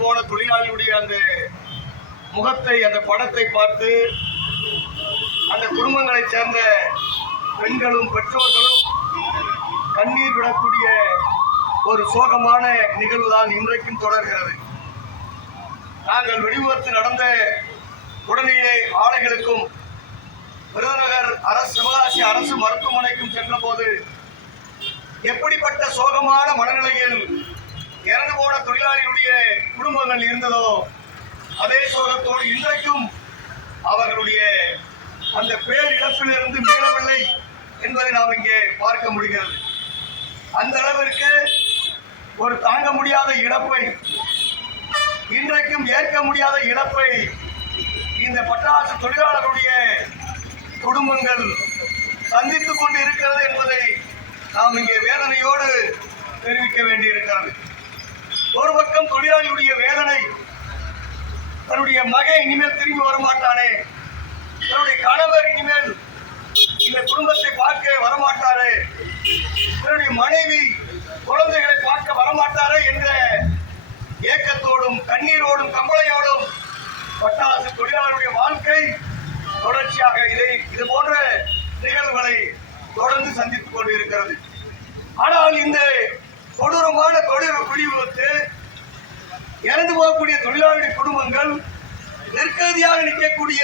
போன தொழிலாளியுடைய அந்த முகத்தை, அந்த படத்தை பார்த்து அந்த குடும்பங்களைச் சேர்ந்த பெண்களும் பெற்றோர்களும் கண்ணீர் விடக்கூடிய ஒரு சோகமான நிகழ்வுதான் இன்றைக்கும் தொடர்கிறது. நாங்கள் வெடிவிபத்து நடந்த உடனேயே ஆலைகளுக்கும் விருதுநகர் சிவகாசி அரசு மருத்துவமனைக்கும் சென்ற போது எப்படிப்பட்ட சோகமான மனநிலையில் இறந்து போன தொழிலாளிகளுடைய குடும்பங்கள் இருந்ததோ அதே சோகத்தோடு இன்றைக்கும் அவர்களுடைய அந்த பேரிழப்பிலிருந்து மீளவில்லை என்பதை நாம் இங்கே பார்க்க முடிகிறது. அந்த அளவிற்கு ஒரு தாங்க முடியாத இழப்பை, இன்றைக்கும் ஏற்க முடியாத இழப்பை இந்த பட்டாசு தொழிலாளர்களுடைய குடும்பங்கள் சந்தித்துக் கொண்டு இருக்கிறது என்பதை நாம் இங்கே வேதனையோடு தெரிவிக்க வேண்டியிருக்கிறது. ஒரு பக்கம் தொழிலாளியுடைய வேதனை, தன்னுடைய மகன் இனிமேல் திரும்பி வரமாட்டானே, தன்னுடைய கணவர் இனிமேல் இந்த குடும்பத்தை பார்க்க வரமாட்டாரே, தன்னுடைய மனைவி குழந்தைகளை பார்க்க வரமாட்டாரே என்ற ஏக்கத்தோடும் கண்ணீரோடும் கம்பளையோடும் பட்டாசு தொழிலாளருடைய வாழ்க்கை தொடர்ச்சியாக இது போன்ற நிகழ்வுகளை தொடர்ந்து சந்தித்துக் கொண்டு இருக்கிறது. ஆனால் இந்த கொடூரமான தொழில் விபத்து இறந்து போகக்கூடிய தொழிலாளர்களுடைய குடும்பங்கள் நெருக்கடியாக நிற்கக்கூடிய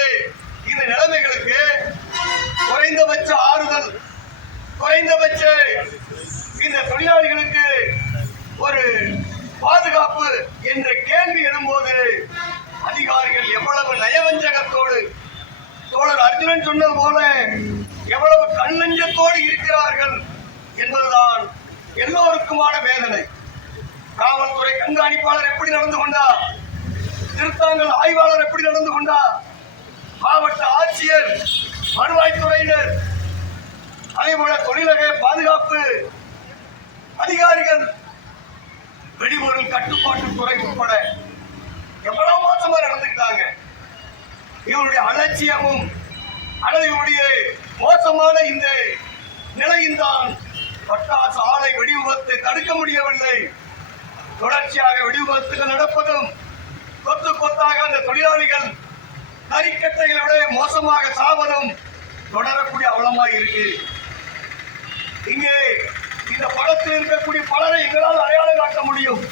இந்த நிலைமைகளுக்கு குறைந்தபட்ச ஆறுதல், குறைந்தபட்ச இந்த தொழிலாளிகளுக்கு ஒரு பாதுகாப்பு என்ற கேள்வி எழும்போது அதிகாரிகள் எவ்வளவு நயவஞ்சகத்தோடு, தோழர் அர்ஜுனன் சொன்னது போல எவ்வளவு கண்ணஞ்சத்தோடு இருக்கிறார்கள் என்பதுதான் எல்லோருக்குமான வேதனை. காவல்துறை கண்காணிப்பாளர் எப்படி நடந்து கொண்டார், திருத்தாங்கல் ஆய்வாளர் எப்படி நடந்து கொண்டார், மாவட்ட ஆட்சியர், வருவாய்த்துறையினர், அதேபோல தொழிலக பாதுகாப்பு அதிகாரிகள், வெடிபொருள் கட்டுப்பாட்டுத்துறை உட்பட எவ்வளவு மோசமா நடந்துக்கிட்டாங்க. இவருடைய அலட்சியமும் அல்லது இவருடைய மோசமான இந்த நிலையின் தான் பட்டாசு ஆலை வெடி விபத்தை தடுக்க முடியவில்லை. தொடர்ச்சியாக வெடி விபத்துகள் நடப்பதும், கொத்து கொத்தாக அந்த தொழிலாளிகள் கறிக்கட்டைகளோட மோசமாக சாவதும் தொடரக்கூடிய அவலமாய் இருக்கு. இங்கே இந்த படத்தில் இருக்கக்கூடிய பலரை எங்களால் அடையாளம் காட்ட முடியும்.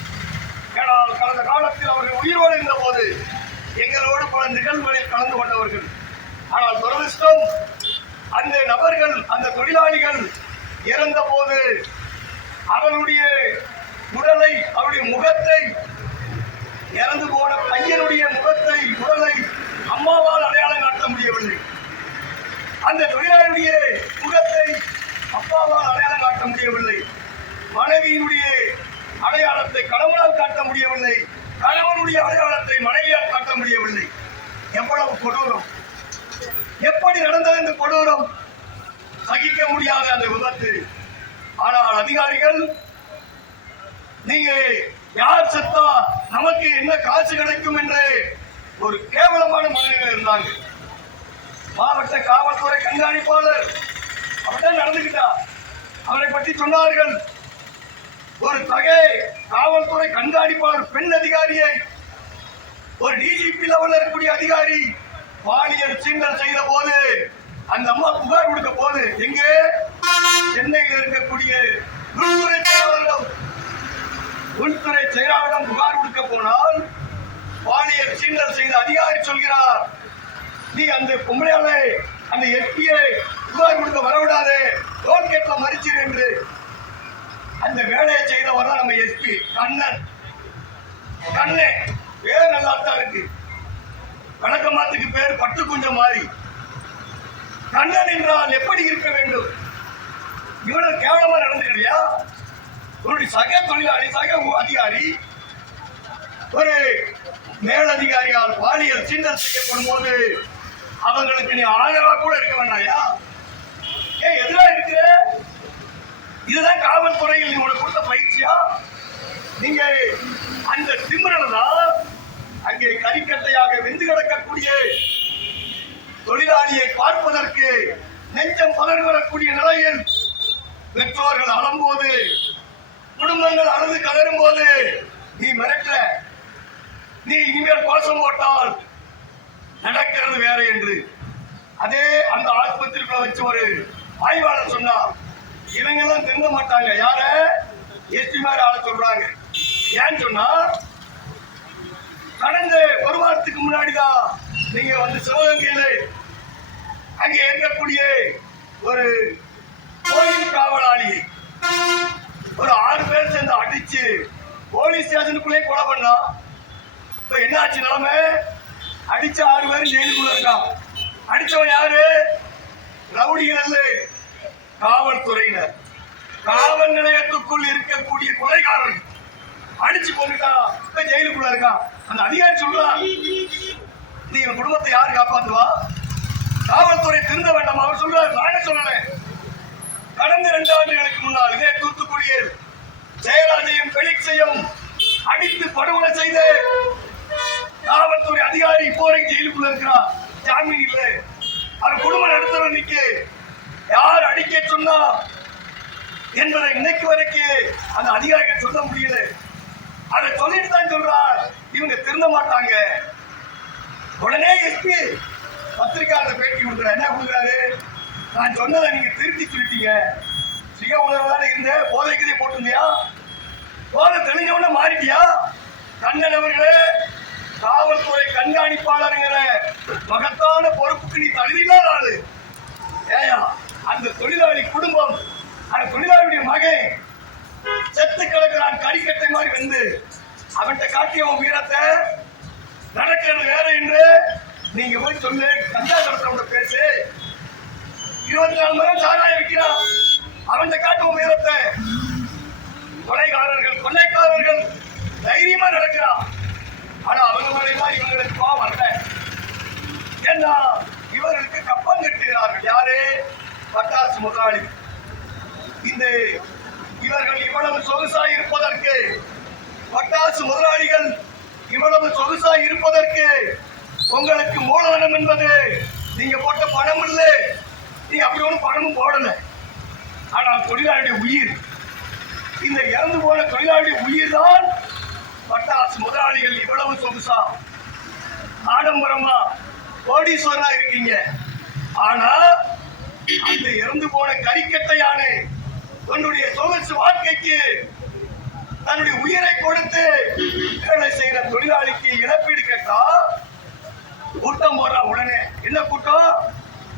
ஏனால் கடந்த காலத்தில் அவர்கள் உயிரோடு இருந்த போது எங்களோடு பல நிகழ்வுகளில் கலந்து கொண்டவர்கள். ஆனால் துரதிர்ஷ்டம், அந்த நபர்கள், அந்த தொழிலாளிகள் இறந்த போது அவருடைய உடலை, அவருடைய முகத்தை, இறந்து போன பையனுடைய முகத்தை, உடலை அம்மாவால் அடையாளம் காட்ட முடியவில்லை. அந்த தொழிலாளியுடைய முகத்தை அப்பாவால் அடையாளம் காட்ட முடியவில்லை. மனைவியினுடைய அடையாளத்தை கணவனால் காட்ட முடியவில்லை. கணவனுடைய அடையாளத்தை மனைவியால் காட்ட முடியவில்லை. எவ்வளவு கொடூரம்! எப்படி நடந்தது இந்த கொடூரம்? சகிக்க முடியாத அந்த விபத்து. ஆனால் அதிகாரிகள், நீங்க யார் செத்தா நமக்கு என்ன காசு கிடைக்கும் என்று ஒரு கேவலமான மனநிலையில் இருந்தாங்க. மாவட்ட காவல்துறை கண்காணிப்பாளர் அவர்தான் நடந்துகிட்டா. அவரை பற்றி சொன்னார்கள், ஒரு காவல்துறை கண்காணிப்பாளர் பெண் அதிகாரியை ஒரு டிஜிபி லெவலில் இருக்கக்கூடிய அதிகாரி பாலியல் சீண்டல் செய்த போது அந்த அம்மா புகார் கொடுக்க போது எங்கே சென்னையில் இருக்கக்கூடிய உள்துறை செயலாளரிடம் புகார் கொடுக்க போனால் பாலியல் சீண்டல் செய்த அதிகாரி சொல்கிறார், நீ அந்த பொம்பளையாளை, அந்த எஸ்பியை புகார் கொடுக்க வரவிடாது, டோல்கேட்ல மறிச்சிரு என்று. அந்த வேலையை செய்தவர் தான் நம்ம எஸ்பி கண்ணன். கண்ணே பேர் நல்லா தான் இருக்கு, வணக்கமாத்துக்கு பேர் பட்டு குஞ்சம் மாறி. கண்ணன் என்றால் எப்படி இருக்க வேண்டும்? இவ்வளவு கேவலமா நடந்துக்கிறியா? ஒரு சக தொழிலாளி, சக அதிகாரி, ஒரு மேலதிகாரியால் பாலியல் சீண்டல் செய்யப்படும் போது அவங்களுக்கு நீ ஆதரவா கூட இருக்க வேண்டாயா? ஏன் எதிரா இருக்கிற? இதுதான் காவல்துறையில் நீ உனக்கு கொடுத்த பயிற்சியா? நீங்க அந்த திமிரதான் அங்கே கறிக்கட்டையாக வெந்து கிடக்கக்கூடிய தொழிலாளியை பார்ப்பதற்கு நெஞ்சம் பதறி வரக்கூடிய நிலையில் பெற்றோர்கள் அழும்போது, குடும்பங்கள் அழுது கதறும் போது நீ மிரட்ட, நீ இனிமேல் கோஷம் போட்டால் நடக்கிறது வேற என்று. அதே அந்த ஆஸ்பத்திரிக்குள்ள வச்சு ஒரு ஆய்வாளர் சொன்னார், இவங்க எல்லாம் திருந்த மாட்டாங்க. யார? எஸ்பி மாதிரி ஆள சொல்றாங்க. ஏன்னு சொன்னா, கடந்த ஒரு வாரத்துக்கு முன்னாடிதான் நீங்க வந்து சிவகங்கையில அங்கே இருக்கக்கூடிய ஒரு கோயில் காவலாளி ஒரு 6 பேர் சேர்ந்து அடிச்சு போலீஸ் ஸ்டேஷனுக்குள்ளே கொலை பண்ணா. இப்ப என்ன ஆச்சு நிலைமை? அடிச்ச 6 பேரும் ஜெயிலுக்குள்ள இருக்கான். அடிச்சவன் யாரு? ரவுடிகள் அல்ல, காவல்துறையினர். காவல் நிலையத்துக்குள் இருக்கக்கூடிய கொலைகாரர்கள் அடிச்சு கொண்டுட்டான், இப்ப ஜெயிலுக்குள்ள இருக்கான். அந்த அதிகாரி சொல்றான், நீ என் குடும்பத்தை யாரு காப்பாத்துவா? காவல்துறை திருந்த வேண்டாம். அவர் சொல்றாரு, நானே சொல்லல. கடந்த 2 ஆண்டுகளுக்கு முன்னால் இதே தூத்துக்குடியில் ஜெயராஜையும் பெலிக்ஸையும் அடித்து படுகொலை செய்த காவல்துறை அதிகாரி இப்போ வரைக்கும் ஜெயிலுக்குள்ள இருக்கிறார், ஜாமீன் இல்லை. அவர் குடும்பம் நடத்துற நிக்கு யார் அடிக்க சொன்னா என்பதை இன்னைக்கு வரைக்கும் அந்த அதிகாரிகள் சொல்ல முடியல. அதை சொல்லிட்டு தான் சொல்றார், இவங்க திருந்த மாட்டாங்க. உடனே எஸ்பி பத்திரிகையாளர் பேட்டி கொடுக்குறாரு. என்ன கொடுக்குறாரு? நான் சொன்னதை நீங்க திருத்தி சொல்லிட்டீங்க. சுய உணர்வான இருந்த போதைக்கதை போட்டிருந்தியா? போதை தெளிஞ்சவன மாறிட்டியா? கண்ணன் அவர்களே, காவல்துறை கண்காணிப்பாளருங்கிற மகத்தான பொறுப்புக்கு நீ தகுதியில்லாத ஆளு. ஏயா அந்த தொழிலாளி குடும்பம், அந்த தொழிலாளியுடைய மகன் செத்து கிடக்கிறான், கறிக்கட்டை மாதிரி வந்து அவன்கிட்ட காட்டிய வீரத்தை நடக்கிறது வேற என்று நீங்க போய் சொல்லு. கஞ்சா கடத்தவங்க பேசு. 24 மணி நேரம் சாராய வைக்கிறான், அவன்கிட்ட காட்டுவோம் வீரத்தை. கொள்ளைக்காரர்கள் தைரியமா நடக்கிறான். ஆனா அவங்க மேலாம் இவங்களுக்கு பாவம் அல்ல. ஏன்னா இவர்களுக்கு கப்பம் கட்டுகிறார்கள். யாரு? பட்டாசு முதலாளி. இந்த இவர்கள் இவ்வளவு சொகுசாய் இருப்பதற்கு, பட்டாசு முதலாளிகள் இவ்வளவு சொகுசாய் இருப்பதற்கு உங்களுக்கு மூலதனம் என்பது நீங்க போட்ட பணம் இல்லை. நீ அப்படி ஒன்றும் பணமும் போடல. ஆனால் தொழிலாளியுடைய உயிர், இந்த இறந்து போன தொழிலாளியுடைய உயிர் தான் பட்டாசு முதலாளிகள் இவ்வளவு சொகுசா ஆடம்பரமா கோடீஸ்வரனா இருக்கீங்க. ஆனா அந்த இறந்து போன கறிக்கட்டையான தன்னுடைய சொகுசு வாழ்க்கைக்கு தன்னுடைய உயிரை கொடுத்து வேலை செய்கிற தொழிலாளிக்கு இழப்பீடு கேட்டா கூட்டம் போடுறா. உடனே என்ன கூட்டம்?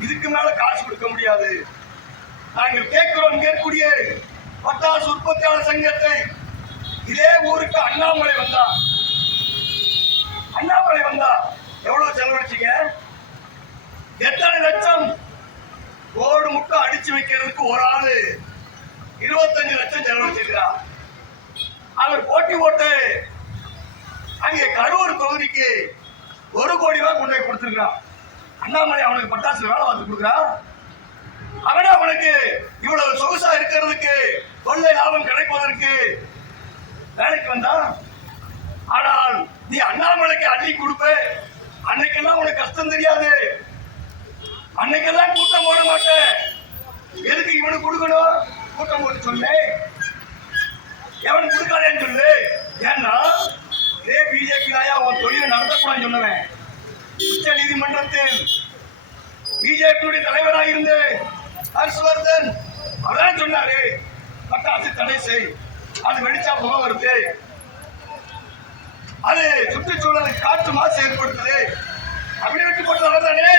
இதுக்கு மேல காசு கொடுக்க முடியாது, நாங்கள் கேட்கிறோம். கேட்கக்கூடிய பட்டாசு உற்பத்தியாளர் சங்கத்தை இதே ஊருக்கு அண்ணாமலை வந்தா எவ்வளவு செலவழிச்சீங்க? எத்தனை லட்சம்? கோடு முட்டை அடிச்சு வைக்கிறதுக்கு ஒரு ஆளு 25 லட்சம் செலவழிச்சிருக்கிறார். அவர் போட்டி போட்டு அங்கே கரூர் தொகுதிக்கு 1 கோடி ரூபாய் கொண்டு போய் கொடுத்திருக்கிறான். அண்ணாமலை அவனுக்கு பட்டாசு வேலை பார்த்து கொடுக்குறான். அவனே அவனுக்கு இவ்வளவு சொகுசா இருக்கிறதுக்கு, கொள்ளை லாபம் கிடைப்பதற்கு வேலைக்கு வந்தான். ஆனால் நீ அண்ணாமலைக்கு அள்ளி கொடுப்ப. அன்னைக்கெல்லாம் உனக்கு கஷ்டம் தெரியாது, அன்னைக்கெல்லாம் கூட்டம் போட மாட்டேன். எதுக்கு இவனுக்கு கொடுக்கணும்? கூட்டம் போட்டு சொல்லு, எவன் கொடுக்காதேன்னு சொல்லு. ஏன்னா இதே பிஜேபி தாயா உன் தொழிலை நடத்தக்கூடாதுன்னு சொன்னவன். உச்ச நீதிமன்றத்தில் பிஜேபியுடைய தலைவராக இருந்து ஹர்ஷ்வர்தன் அதான் சொன்னாரு, பட்டாசு தடை செய், அது வெடிச்சா புகை வருது, அது சுற்றுச்சூழலுக்கு காற்று மாசு ஏற்படுத்துது, அப்படி விட்டு போட்டது தானே.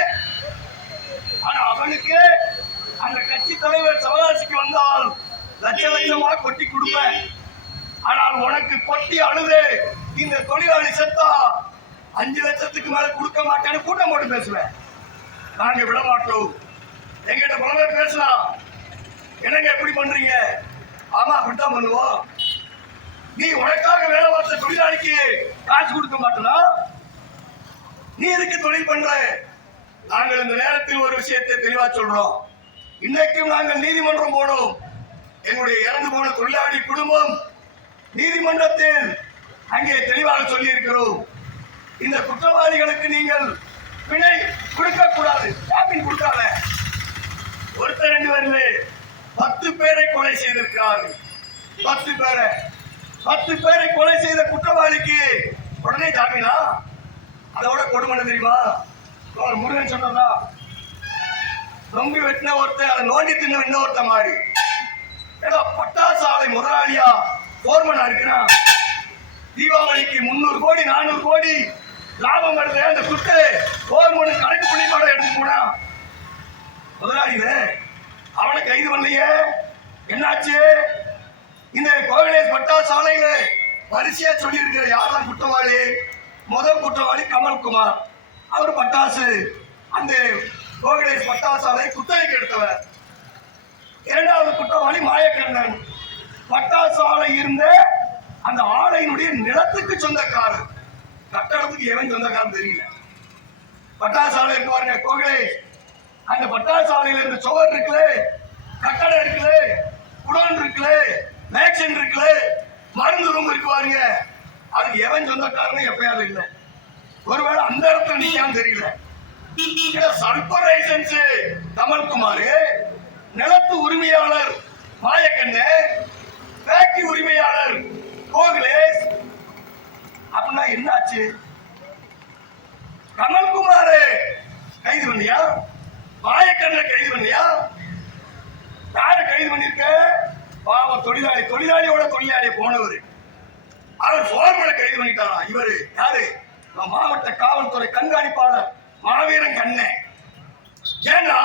ஆனா அவனுக்கு அந்த கட்சி தலைவர் சிவகாசிக்கு வந்தால் லட்சமா கொட்டி கொடுப்பேன். ஆனால் உனக்கு கொட்டி அழுது இந்த தொழிலாளி செத்தா 5 லட்சத்துக்கு மேல கொடுக்க மாட்டேன்னு கூட்டம் போட்டு பேசுவேன். நாங்க விட மாட்டோம். எங்கிட்ட பல பேர் பேசலாம், என்னங்க எப்படி பண்றீங்க? ஆமா அப்படித்தான் பண்ணுவோம். நீ உனக்காக வேலை பார்த்த தொழிலாளிக்கு காசு கொடுக்க மாட்டோம்னா நீ எதுக்கு தொழில் பண்ற? நாங்கள் இந்த நேரத்தில் ஒரு விஷயத்தை தெளிவா சொல்றோம். இன்னைக்கும் நாங்கள் நீதிமன்றம் போனோம். எங்களுடைய இறந்து போன தொழிலாளி குடும்பம் நீதிமன்றத்தில் அங்கே தெளிவாக சொல்லி இருக்கிறோம், இந்த குற்றவாளிகளுக்கு நீங்கள் பிணை கொடுக்க கூடாது, ஜாமீன் கொடுக்காத. ஒருத்தர் 2 பேர் 10 பேரை கொலை செய்திருக்கிறார்கள். 10 பேரை கொலை செய்த குற்றவாளிக்கு உடனே ஜாமீனா? அதோட கொடுமை தெரியுமா? முருகன் சொன்னதா, நொம்பி வெட்டின ஒருத்தன் அதை நோண்டி தின்ன இன்னொருத்த மாதிரி. ஏதோ பட்டாசு ஆலை முதலாளியா போர்மனா இருக்கிறான். தீபாவளிக்கு 300 கோடி 400 கோடி லாபம் வருது. அந்த குட்டு போர்மனு கணக்கு பண்ணி கூட எடுத்து போனா முதலாளியில அவனை கைது பண்ணலையே. என்னாச்சு? இந்த கோவிலேஷ் பட்டாசு ஆலையில வரிசையா சொல்லி இருக்கிற யாரெல்லாம் குற்றவாளி? முதல் குற்றவாளி கமல்குமார், அவர் பட்டாசு அந்த கோவிலேஷ் பட்டாசு ஆலை குத்தகைக்கு எடுத்தவர். இரண்டாவது குற்றவாளி மாயக்கண்ணன், பட்டாசு ஆலை இருந்த அந்த ஆலையினுடைய நிலத்துக்கு சொந்தக்காரர். கட்டடத்துக்கு எவன் சொந்தக்காரன் தெரியல. பட்டாசு ஆலை இருக்கு பாருங்க கோவிலேஷ், அந்த பட்டாசு ஆலையில இருந்த சுவர் இருக்குல்ல, கட்டடம் இருக்குல்ல, குடோன் இருக்குல்ல, மேக்சன் இருக்குல்ல, மருந்து ரூம் இருக்கு பாருங்க, அதுக்கு எவன் சொந்தக்காரன்னு எப்பயாவது இல்லை. ஒருவேளை அந்த இடத்துல நிக்கான்னு தெரியல. சல்பர் லைசன்ஸ் கமல்குமார், நிலத்து உரிமையாளர் மாயக்கண்ணு, ஃபேக்டரி உரிமையாளர் கோகுலேஷ். அப்படின்னா என்ன ஆச்சு? கமல்குமார் கைது பண்ணியா? மாயக்கண்ண கைது பண்ணியா? யார கைது பண்ணிருக்க? பாவம் தொழிலாளி, தொழிலாளியோட தொழிலாளி போனவர். அவர் போர்மனை கைது பண்ணிட்டாரா? இவரு யாரு? மாவட்ட காவல்துறை கண்காணிப்பாளர் மாவீரன் கண்ணே. ஏன்னா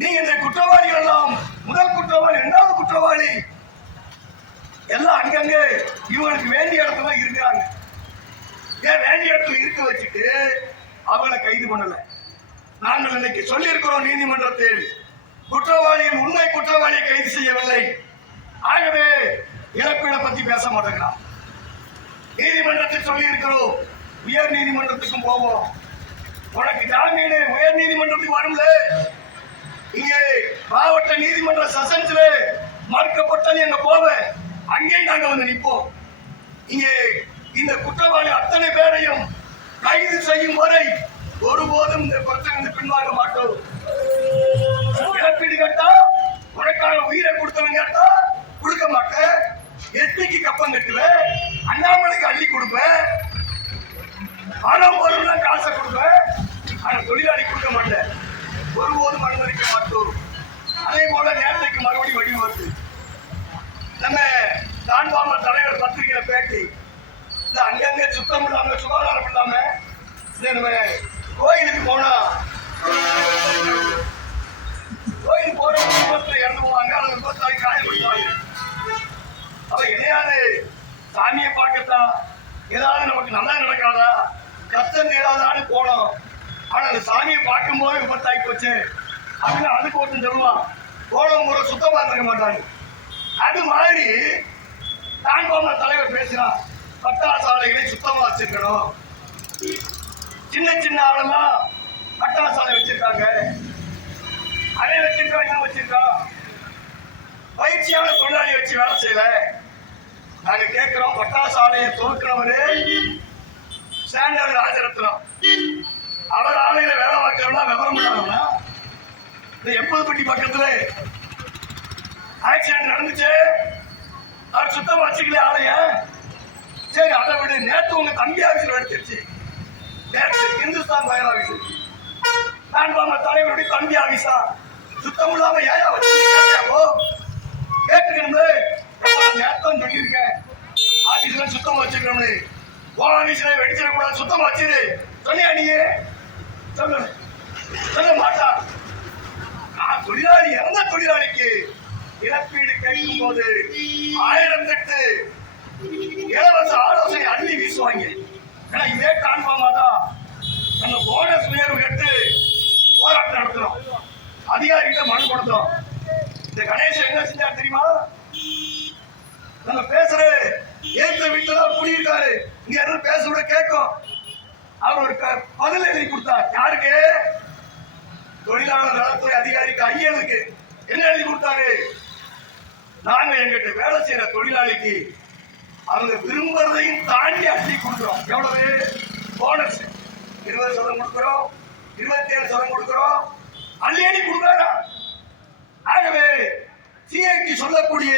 நீங்க இந்த குற்றவாளிகள் எல்லாம் முதல் குற்றவாளி, இரண்டாவது குற்றவாளி எல்லாம் அங்கங்க இவங்களுக்கு வேண்டிய இடத்துல இருக்கிறாங்க. ஏன் வேண்டிய இடத்துல இருக்க வச்சுட்டு அவங்களை கைது பண்ணல? நாங்கள் இன்னைக்கு சொல்லி இருக்கிறோம் நீதிமன்றத்தில், குற்றவாளிகள் உண்மை குற்றவாளியை கைது செய்யவில்லை. ஆகவே இழப்பீடை பத்தி பேச மாட்டேங்கிறான். நீதிமன்றத்தில் சொல்லி இருக்கிறோம், உயர் நீதிமன்றத்துக்கும் போவோம். உனக்கு ஜாமீன் உயர் நீதிமன்றத்துக்கு வரும்ல, இங்கே மாவட்ட நீதிமன்ற செஷன்ஸ்ல மறுக்கப்பட்டால் எங்க போவேன், அங்கேயும் நாங்க வந்து நிற்போம். இங்கே இந்த குற்றவாளி அத்தனை பேரையும் கைது செய்யும் வரை ஒருபோதும் இந்த பிரச்சனை பின்வாங்க மாட்டோம். இழப்பீடு கேட்டா உனக்கான உயிரை கொடுத்தவங்க கேட்டா கொடுக்க மாட்டேன். எஸ்பிக்கு கப்பம் கட்டுவேன், அண்ணாமலைக்கு அள்ளி கொடுப்பேன், பணம் பொருள் காசை கொடுப்பேன். ஆனா தொழிலாளி கொடுக்க மாட்டேன், ஒருபோதும் அனுமதிக்க மாட்டோம். அதே போல நேரத்தைக்கு மறுபடியும் வடிவமைப்பு நம்ம தான்பாம தலைவர் பத்திரிகையில பேட்டி, இந்த அங்கங்க சுத்தம் இல்லாம சுகாதாரம் இல்லாம நம்ம கோயிலுக்கு போனா கோயிலுக்கு போற விபத்துல இறந்து போவாங்க, அந்த விபத்தாரி காயப்படுத்துவாங்க. அவ என்னையாவது சாமியை பார்க்கத்தான், ஏதாவது நமக்கு நல்லா நடக்காதா, கஷ்டம் தீராதான்னு போனோம். ஆனா அந்த சாமியை பார்க்கும்போது விபத்தாகி போச்சு அப்படின்னு அதுக்கு ஒருத்தன் சொல்லுவான். போனவங்க முறை சுத்தமா இருக்க மாட்டாங்க. அது மாதிரி தான்பாம தலைவர் பேசுறான், பட்டாசு ஆலைகளை சுத்தமா வச்சிருக்கணும். சின்ன சின்ன ஆளெல்லாம் பட்டாசு ஆலை வச்சிருக்காங்க, அதை வச்சிருக்கா வச்சிருக்கோம். பயிற்சியான தொழிலாளி வச்சு வேலை செய்யல. நாங்க கேட்கிறோம், பட்டாசு ஆலையை துவக்கிறவரு ஸ்டாண்டர்ட் ராஜரத்னம், அவர் ஆலையில வேலை பார்க்கிறோம்னா விவரம் பண்ணாங்கன்னா இந்த 80 பக்கத்துல ஆக்சிடென்ட் நடந்துச்சு, அவர் சுத்தமா வச்சுக்கல ஆலைய. சரி அதை விட நேற்று உங்க தம்பி ஆபீஸ்ல எடுத்துருச்சு, நேற்று இந்துஸ்தான் பயர் ஆபீஸ் தான்பாம தலைவருடைய தம்பி ஆபீஸா சுத்தம் இல்லாம ஏயா வச்சிருக்கோ கேட்டுக்கணும்ல. நேத்தான் சொல்லியிருக்கேன் ஆபீஸ்ல சுத்தமா வச்சிருக்கணும்னு, உன் ஆபீஸ்ல வெடிச்சிடக்கூடாது சுத்தமா வச்சிரு சொன்னியா? நீங்க சொல்ல மாட்டா. நான் தொழிலாளி, இறந்த தொழிலாளிக்கு இழப்பீடு கேட்கும் போது 1008 இலவச ஆலோசனை அள்ளி வீசுவாங்க. ஏன்னா இதே கான்பாமாதான் நம்ம போனஸ் உயர்வு கேட்டு போராட்டம் நடத்துறோம், அதிகாரிகிட்ட மனு கொடுத்தோம். இந்த கணேசன் என்ன செஞ்சார் தெரியுமா? நம்ம பேசுற ஏற்ற வீட்டுல அவர் குடியிருக்காரு, இங்க யாரும் பேச விட கேட்கும். அவர் ஒரு பதில் எழுதி கொடுத்தார். யாருக்கு? தொழிலாளர் நலத்துறை அதிகாரிக்கு ஐயனுக்கு. என்ன எழுதி கொடுத்தாரு? நாங்க எங்கிட்ட வேலை செய்யற தொழிலாளிக்கு அவங்க விரும்புறதையும் தாண்டி அள்ளி கொடுக்குறோம். எவ்வளவு போனஸ்? 20% கொடுக்குறோம், 27% கொடுக்குறோம், அள்ளி அள்ளி கொடுக்குறாரா? ஆகவே சிஐடி சொல்லக்கூடிய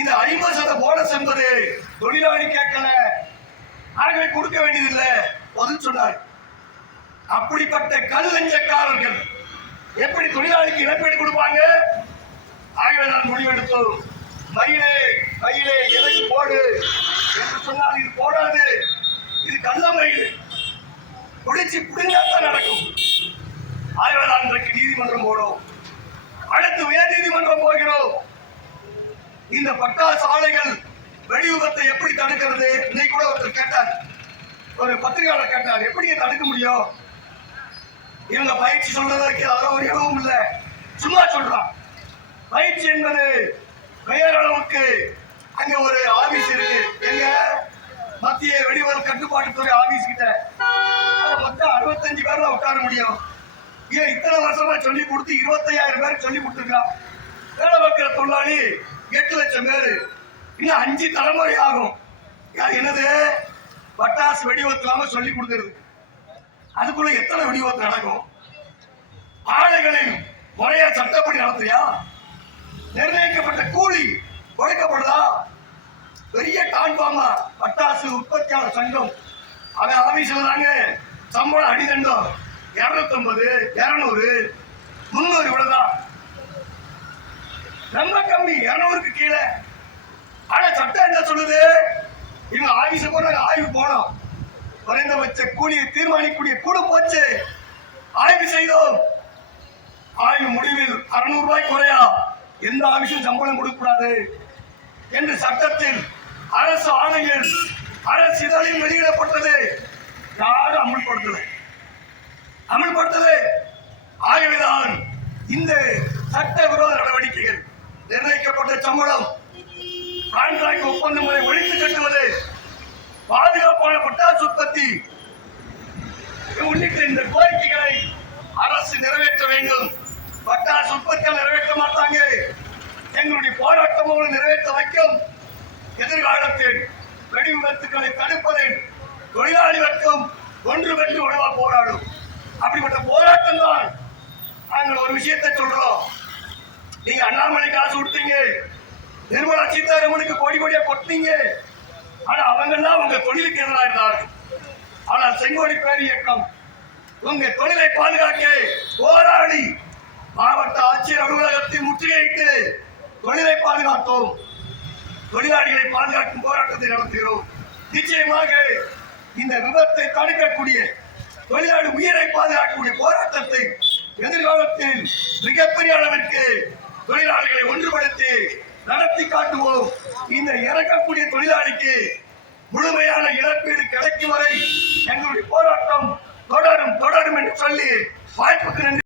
இந்த 50% போனஸ் என்பது தொழிலாளி கேட்கல, ஆகவே கொடுக்க வேண்டியதில்லை பதில் சொன்னார். அப்படிப்பட்ட கல் லஞ்சக்காரர்கள் எப்படி தொழிலாளிக்கு இழப்பீடு கொடுப்பாங்க? ஆகவே நான் முடிவெடுத்தோம், மயிலே மயிலே எனக்கு போடு என்று சொன்னால் இது போடாது, இது கள்ள மயில், குடிச்சு புடிஞ்சாத்தான் நடக்கும். ஆகவே நான் இன்றைக்கு நீதிமன்றம் போனோம், அடுத்து உயர் நீதிமன்றம் போகிறோம். இந்த பட்டாசு ஆலைகள் வெடி விபத்தை எப்படி தடுக்கிறது? இன்னைக்கு கூட ஒருத்தர் கேட்டார், ஒரு பத்திரிகையாளர் கேட்டார், எப்படி தடுக்க முடியும்? இவங்க பயிற்சி சொல்றதற்கு அதெல்லாம் ஒரு இடமும் இல்லை, சும்மா சொல்றான். பயிற்சி என்பது பெயர் அளவுக்கு அங்க ஒரு ஆபீஸ் இருக்கு, எங்க மத்திய வெடிபொருள் கட்டுப்பாட்டுத்துறை ஆபீஸ் கிட்ட. மொத்தம் 65 பேர் தான் உட்கார முடியும். ஏன் இத்தனை வருஷமா சொல்லி கொடுத்து 25,000 பேருக்கு சொல்லி கொடுத்துருக்கான். வேலை பார்க்கிற தொழிலாளி 8 லட்சம் பேரு, இன்னும் 5 தலைமுறை ஆகும். என்னது பட்டாசு வெடிவத்திலாம சொல்லி கொடுக்கிறது, அதுக்குள்ள எத்தனை வெடிவத்து நடக்கும்? ஆலைகளின் முறையா சட்டப்படி நடத்துறியா? நிர்ணயிக்கப்பட்ட கூலி கொடுக்கப்படுதா? பெரிய டான்பாமா பட்டாசு உற்பத்தியாளர் சங்கம் அவன் ஆபீஸ்ல தாங்க சம்பளம் அடிதண்டம் 250, 200, 300 இவ்வளவுதான், ரொம்ப கம்மி, 200க்கு கீழே. ஆனா சட்டம் என்ன சொல்லுது? இவங்க ஆபீஸ போற ஆய்வு போனோம், குறைந்தபட்ச கூலியை தீர்மானிக்கக்கூடிய குழு போச்சு, ஆய்வு செய்தோம். ஆய்வு முடிவில் 600 ரூபாய் குறையா எந்த ஆபீஸும் சம்பளம் கொடுக்க கூடாது என்று சட்டத்தில் அரசு ஆணையில் அரசு இதழில் வெளியிடப்பட்டது. யாரும் அமல்படுத்தது. ஆகவேதான் இந்த சட்ட விரோத நடவடிக்கைகள், நிர்ணயிக்கப்பட்ட சம்பளம், கான்ட்ராக்ட் ஒப்பந்த முறை ஒழித்து கட்டுவது, பாதுகாப்பான பட்டாசு உற்பத்தி உள்ளிட்ட இந்த கோரிக்கைகளை அரசு நிறைவேற்ற வேண்டும். பட்டாசு உற்பத்தியால் நிறைவேற்ற மாட்டாங்க. எங்களுடைய போராட்டம் நிறைவேற்ற வைக்கும். எதிர்காலத்தில் வெடி விபத்துக்களை தடுப்பதில் தொழிலாளி வர்க்கம் ஒன்றுபட்டு உணவா போராடும். அப்படிப்பட்ட போராட்டம் தான். நாங்கள் ஒரு விஷயத்தை சொல்றோம், நீங்க அண்ணாமலை காசு கொடுத்தீங்க, நிர்மலா சீதாராமனுக்கு கோடி கோடியா கொட்டீங்க, ஆனா அவங்க எல்லாம் உங்க தொழிலுக்கு எதிராக இருந்தார்கள். ஆனால் செங்கோடி பேர் இயக்கம் உங்க தொழிலை பாதுகாக்க போராடி மாவட்ட ஆட்சியர் அலுவலகத்தை முற்றுகையிட்டு தொழிலை பாதுகாத்தோம். தொழிலாளிகளை பாதுகாக்கும் போராட்டத்தை நடத்துகிறோம். நிச்சயமாக இந்த விபத்தை தடுக்கக்கூடிய, தொழிலாளி உயிரை பாதுகாக்கக்கூடிய போராட்டத்தை எதிர்காலத்தில் மிகப்பெரிய அளவிற்கு தொழிலாளிகளை ஒன்றுபடுத்தி நடத்தி காட்டுவோம். இந்த இறக்கக்கூடிய தொழிலாளிக்கு முழுமையான இழப்பீடு கிடைக்கும் வரை எங்களுடைய போராட்டம் தொடரும் என்று சொல்லி வாய்ப்புக்கு நன்றி.